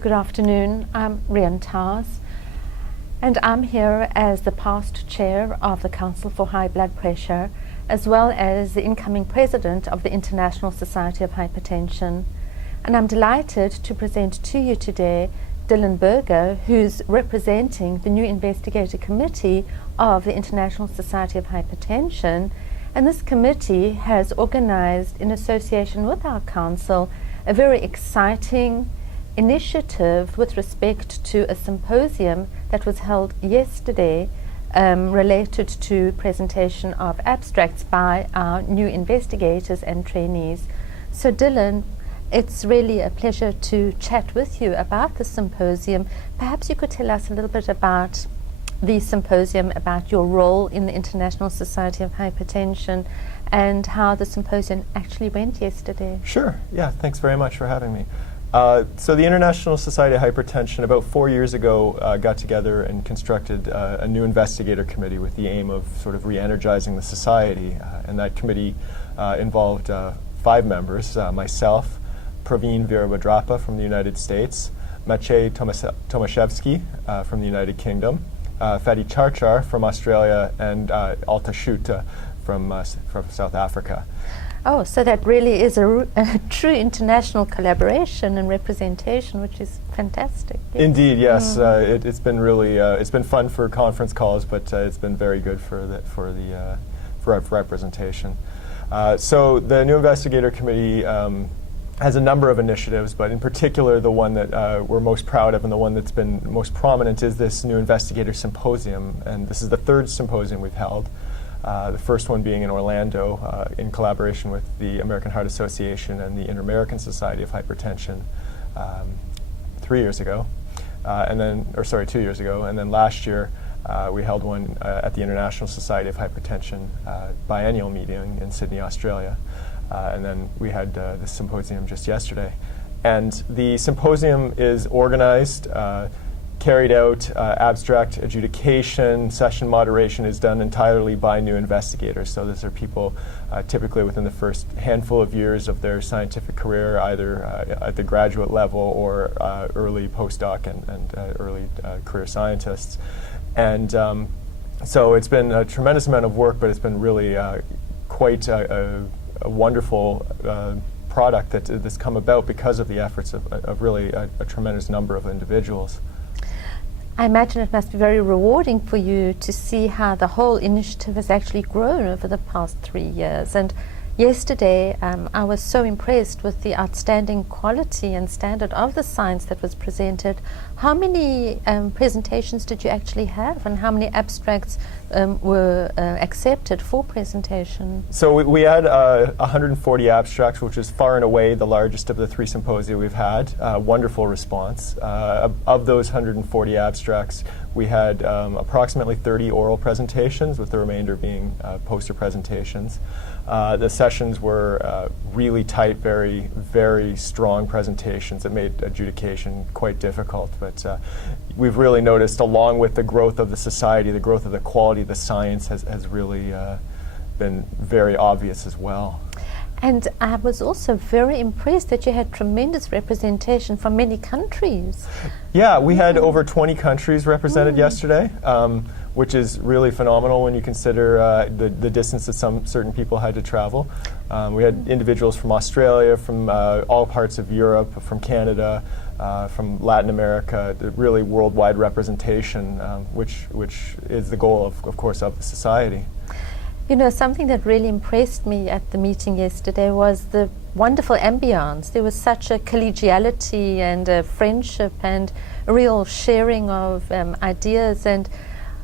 good afternoon. I'm Rhian Touyz, and I'm here as the past chair of the Council for High Blood Pressure, as well as the incoming president of the International Society of Hypertension. And I'm delighted to present to you today Dylan Berger, who's representing the New Investigator Committee of the International Society of Hypertension. And this committee has organized, in association with our council, a very exciting initiative with respect to a symposium that was held yesterday related to presentation of abstracts by our new investigators and trainees. So Dylan, it's really a pleasure to chat with you about the symposium. Perhaps you could tell us a little bit about the symposium, about your role in the International Society of Hypertension, and how the symposium actually went yesterday. Sure, yeah, thanks very much for having me. So the International Society of Hypertension about 4 years ago got together and constructed a new investigator committee with the aim of sort of re-energizing the society. And that committee involved 5 members, myself, Praveen Virabhadrappa from the United States, Maciej Tomaszewski from the United Kingdom, Fadi Charchar from Australia, and Alta Schutte from South Africa. Oh, so that really is a true international collaboration and representation, which is fantastic. Yes. Indeed, yes. It's been really it's been fun for conference calls, but it's been very good for representation. So the New Investigator Committee has a number of initiatives, but in particular the one that we're most proud of and the one that's been most prominent is this New Investigator Symposium. And this is the 3rd symposium we've held. The first one being in Orlando in collaboration with the American Heart Association and the Inter-American Society of Hypertension 2 years ago. And then last year we held one at the International Society of Hypertension biennial meeting in Sydney, Australia. And then we had this symposium just yesterday. And the symposium is organized, carried out, abstract adjudication, session moderation is done entirely by new investigators. So these are people typically within the first handful of years of their scientific career, either at the graduate level or early postdoc and early career scientists. And so it's been a tremendous amount of work, but it's been really quite a wonderful product that's come about because of the efforts of really a tremendous number of individuals. I imagine it must be very rewarding for you to see how the whole initiative has actually grown over the past 3 years. And yesterday, I was so impressed with the outstanding quality and standard of the science that was presented. How many presentations did you actually have, and how many abstracts were accepted for presentation? So we had 140 abstracts, which is far and away the largest of the 3 symposia we've had. Wonderful response. Of those 140 abstracts, we had approximately 30 oral presentations, with the remainder being poster presentations. The sessions were really tight, very, very strong presentations that made adjudication quite difficult. But we've really noticed, along with the growth of the society, the growth of the quality of the science has really been very obvious as well. And I was also very impressed that you had tremendous representation from many countries. Yeah, we had over 20 countries represented yesterday, which is really phenomenal when you consider the distance that certain people had to travel. We had individuals from Australia, from all parts of Europe, from Canada, from Latin America, really worldwide representation, which is the goal, of course, of the society. You know, something that really impressed me at the meeting yesterday was the wonderful ambience. There was such a collegiality and a friendship and a real sharing of ideas, and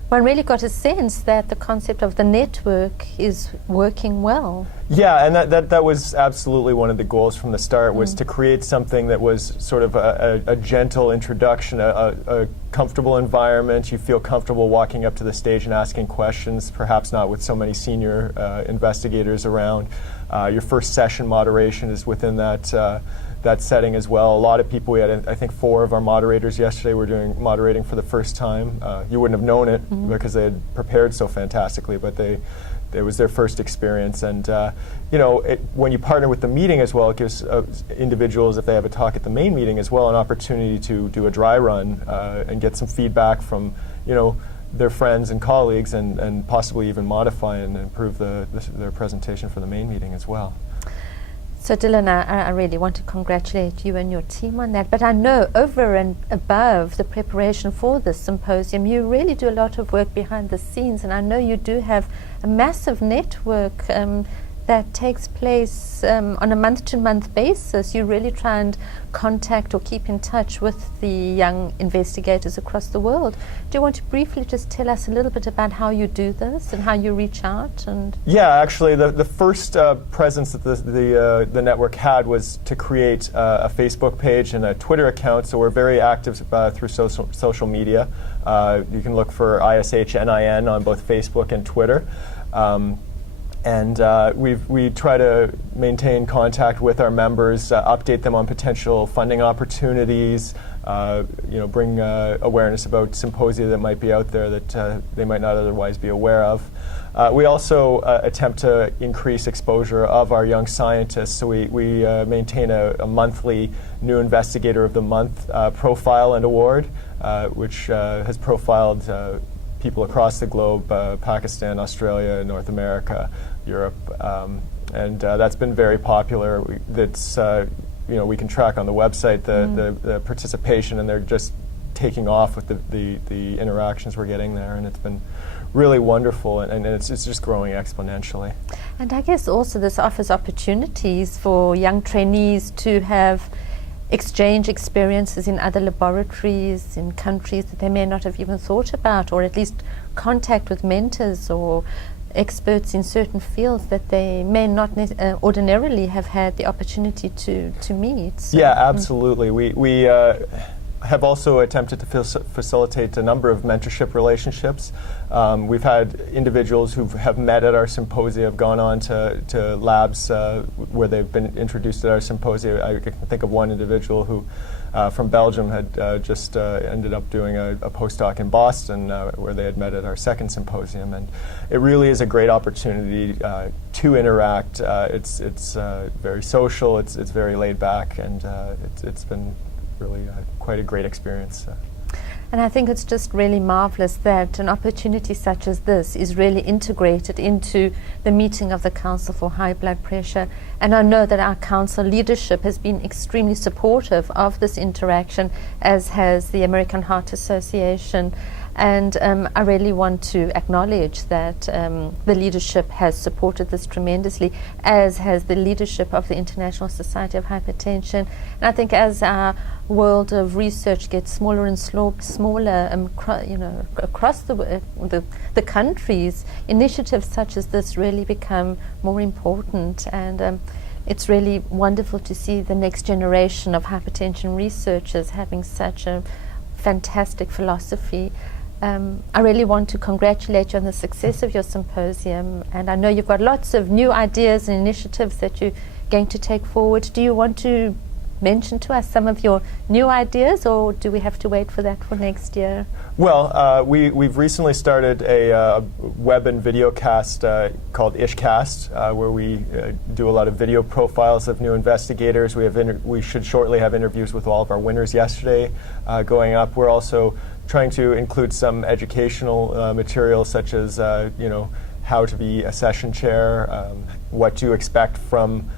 one really got a sense that the concept of the network is working well. Yeah, and that was absolutely one of the goals from the start, was to create something that was sort of a gentle introduction, a comfortable environment. You feel comfortable walking up to the stage and asking questions, perhaps not with so many senior investigators around. Your first session moderation is within that setting as well. A lot of people, we had, I think, 4 of our moderators yesterday were moderating for the first time. You wouldn't have known it because they had prepared so fantastically, but they it was their first experience. And when you partner with the meeting as well, it gives individuals, if they have a talk at the main meeting as well, an opportunity to do a dry run and get some feedback from their friends and colleagues, and possibly even modify and improve their presentation for the main meeting as well. So Dylan, I really want to congratulate you and your team on that. But I know over and above the preparation for this symposium, you really do a lot of work behind the scenes, and I know you do have a massive network that takes place on a month-to-month basis. You really try and contact or keep in touch with the young investigators across the world. Do you want to briefly just tell us a little bit about how you do this and how you reach out? And yeah, actually, the first presence that the network had was to create a Facebook page and a Twitter account. So we're very active through social media. You can look for ISH NIN on both Facebook and Twitter. And we try to maintain contact with our members, update them on potential funding opportunities, bring awareness about symposia that might be out there that they might not otherwise be aware of. We also attempt to increase exposure of our young scientists, so we maintain a monthly New Investigator of the Month profile and award, which has profiled people across the globe, Pakistan, Australia, North America, Europe, and that's been very popular. We can track on the website the participation, and they're just taking off with the interactions we're getting there, and it's been really wonderful, and it's just growing exponentially. And I guess also this offers opportunities for young trainees to have exchange experiences in other laboratories in countries that they may not have even thought about, or at least contact with mentors or experts in certain fields that they may not ordinarily have had the opportunity to meet. So yeah, absolutely. We have also attempted to facilitate a number of mentorship relationships. We've had individuals who have met at our symposia, have gone on to labs where they've been introduced at our symposia. I can think of one individual who from Belgium had just ended up doing a postdoc in Boston where they had met at our second symposium, and it really is a great opportunity to interact. It's very social, it's very laid back, and it's been really quite a great experience. And I think it's just really marvelous that an opportunity such as this is really integrated into the meeting of the Council for High Blood Pressure. And I know that our council leadership has been extremely supportive of this interaction, as has the American Heart Association. And I really want to acknowledge that the leadership has supported this tremendously, as has the leadership of the International Society of Hypertension. And I think as our world of research gets smaller and smaller, across the countries, initiatives such as this really become more important. And it's really wonderful to see the next generation of hypertension researchers having such a fantastic philosophy. I really want to congratulate you on the success of your symposium, and I know you've got lots of new ideas and initiatives that you're going to take forward. Do you want to mention to us some of your new ideas, or do we have to wait for that for next year? Well, we've recently started a web and video cast called ISHcast, where we do a lot of video profiles of new investigators. We should shortly have interviews with all of our winners yesterday going up. We're also trying to include some educational material, such as how to be a session chair, what to expect from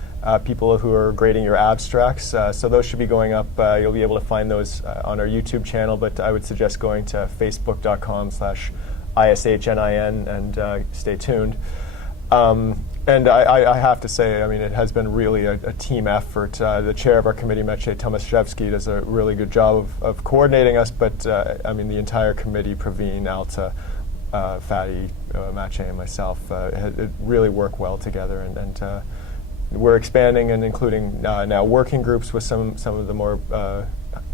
people who are grading your abstracts. So those should be going up. You'll be able to find those on our YouTube channel, but I would suggest going to facebook.com/ISHNIN and stay tuned. And I have to say, I mean, it has been really a team effort. The chair of our committee, Maciej Tomaszewski, does a really good job of coordinating us, but I mean, the entire committee, Praveen, Alta, Fatty, Maciej, and myself, it really work well together, and we're expanding and including now working groups with some of the more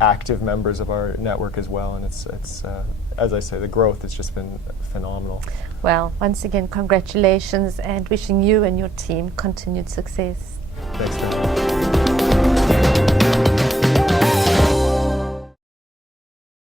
active members of our network as well, and it's as I say, the growth has just been phenomenal. Well, once again, congratulations, and wishing you and your team continued success. Thanks,